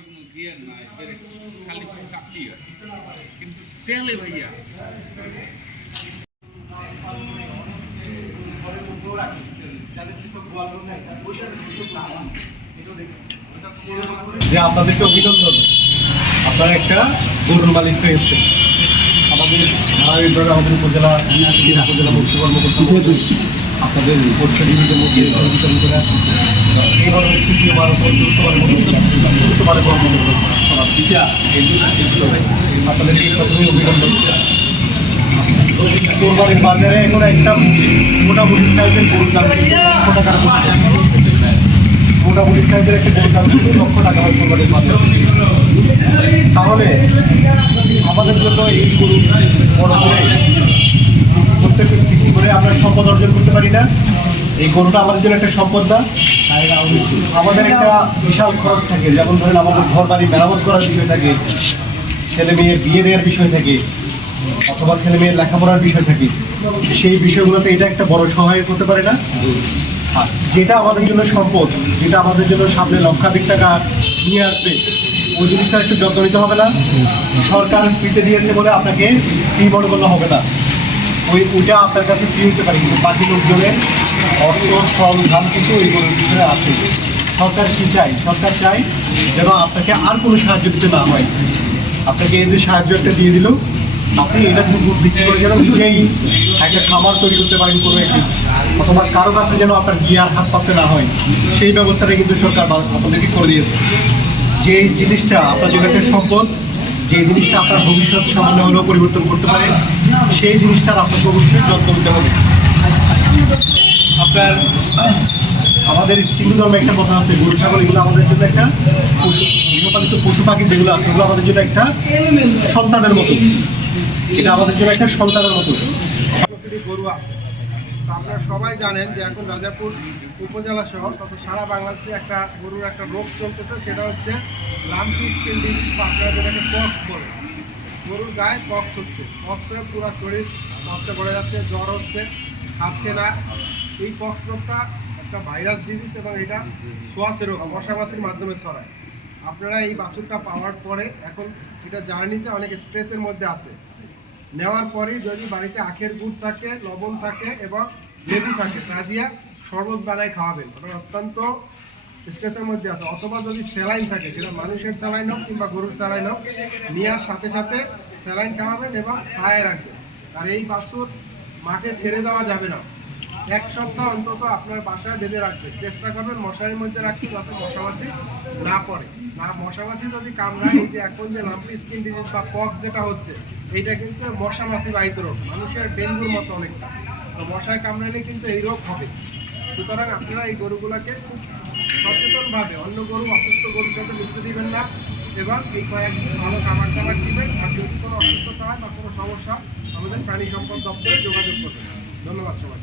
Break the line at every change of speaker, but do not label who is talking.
কোনো দিয়ে না এদের খালি কিন্তু তেলে ভাইয়া
যে আপনাদেরকে অভিনন্দন। আপনারা একটা গরুর মালিক হয়েছে আমাদের উপজেলা উপজেলা কর্মকর্তা আপনাদের পরিষদের মধ্যে বিতরণ করে আসতেছে এই ধরনের তৃতীয়বার কর্মকর্তা আপনাদেরকে প্রথমে অভিনন্দন কোরবানির বাজারে এখন একটা মোটামুটি সাইজের গরুর দাম লক্ষ টাকার মধ্যে। মোটামুটি সাইজের একটা গরুর দাম লক্ষ টাকা হয় কোরবানির বাজারে। তাহলে আমাদের জন্য এই গরু বড় করে আমরা সম্পদ অর্জন করতে পারি না। এই গরুটা আমাদের জন্য একটা সম্পদ না। আমাদের একটা বিশাল খরচ থাকে। যেমন ধরেন আমাদের ঘর বাড়ি মেরামত করার বিষয় থাকে, ছেলে মেয়ে বিয়ে দেওয়ার বিষয় থাকে, অথবা ছেলে মেয়ের লেখাপড়ার বিষয় থাকে। সেই বিষয়গুলোতে এটা একটা বড় সহায়ক হতে পারে না। যেটা আমাদের জন্য সম্পদ, যেটা আমাদের জন্য সামনে লক্ষাধিক টাকা নিয়ে আসবে, ওই জিনিসটা একটু যত্ন নিতে হবে না। সরকার ফ্রিতে দিয়েছে বলে আপনাকে ফ্রি মনে করলে হবে না। ওই ওইটা আপনার কাছে ফ্রি হতে পারে, কিন্তু বাকি লোকজনের অর্থ, শ্রম, ধান কিন্তু ওই গরুর ভিতরে আছে। সরকার কি চাই সরকার চাই যেন আপনাকে আর কোনো সাহায্য দিতে না হয়। আপনাকে এই যে সাহায্য একটা দিয়ে দিল, আপনি এটা বিক্রি করে যেন নিজেই একটা খাবার তৈরি করতে পারেন কোনো একদিন। অথবা কারও কাছে যেন আপনার গিয়ার হাত পাতে না হয়, সেই ব্যবস্থাটা কিন্তু সরকার আপনাদেরকে করে দিয়েছে। যে জিনিসটা আপনার জন্য একটা সম্পদ যে জিনিসটা আপনার ভবিষ্যৎ সামান্য হলেও পরিবর্তন করতে পারে, সেই জিনিসটার আপনাকে অবশ্যই যত্ন নিতে হবে। আপনার, আমাদের হিন্দু ধর্মে একটা কথা আছে, গরু, ছাগল, এগুলো আমাদের জন্য একটা পশু, গৃহপালিত পশু পাখি যেগুলো আছে, এগুলো আমাদের জন্য একটা সন্তানের মতো। এটা আমাদের জন্য একটা সন্তানের মতো।
গরু আছে। আপনারা সবাই জানেন যে এখন রাজাপুর উপজেলা সহ তত সারা বাংলাদেশে একটা গরুর একটা রোগ চলতেছে, সেটা হচ্ছে লাম্পি স্কিন বা আপনারা যেটাকে পক্স বলে। গরুর গায়ে পক্স হচ্ছে। পক্স হয়ে পুরো শরীর পক্সে পড়ে যাচ্ছে, জ্বর হচ্ছে, খাচ্ছে না। এই পক্স রোগটা একটা ভাইরাস ডিজিজ এবং এটা সোয়াশে রোগ মশামাছির মাধ্যমে ছড়ায়। আপনারা এই বাছুরটা পাওয়ার পরে এখন এটা জার্নিতে অনেক স্ট্রেসের মধ্যে আছে। নেওয়ার পরে যদি বাড়িতে আখের গুড় থাকে, লবণ থাকে এবং লেবু থাকে, তা দিয়ে শরবত বানায় খাওয়াবেন। ওটা অত্যন্ত স্ট্রেসের মধ্যে আছে অথবা যদি স্যালাইন থাকে, সেটা মানুষের স্যালাইন হোক কিংবা গরুর স্যালাইন হোক, নেওয়ার সাথে সাথে স্যালাইন খাওয়াবেন এবং ছায়ায় রাখবেন। আর এই বাছুর মাঠে ছেড়ে দেওয়া যাবে না। এক সপ্তাহ অন্তত আপনার বাসায় বেঁধে রাখবেন। চেষ্টা করবেন মশারির মধ্যে রাখতে যাতে মশামাছি না পড়ে। না মশামাছি যদি কামড়ায়, এই যে এখন যে লাম্পি স্কিন ডিজিজ বা পক্স যেটা হচ্ছে এইটা কিন্তু মশা মাছি বাহিত রোগ মানুষের ডেঙ্গুর মতো অনেকটা। তো মশায় কামড়ালে কিন্তু এই রোগ হবে। সুতরাং আপনারা এই গরুগুলোকে খুব সচেতনভাবে, অন্য গরু, অসুস্থ গরুর সাথে মিশতে দিবেন না এবং এই কয়েকদিন ভালো খাবার দাবার দিবেন আর যদি কোনো অসুস্থতা হয় বা কোনো সমস্যা, আমাদের প্রাণী সম্পদ দপ্তরে যোগাযোগ করবেন। ধন্যবাদ সবাই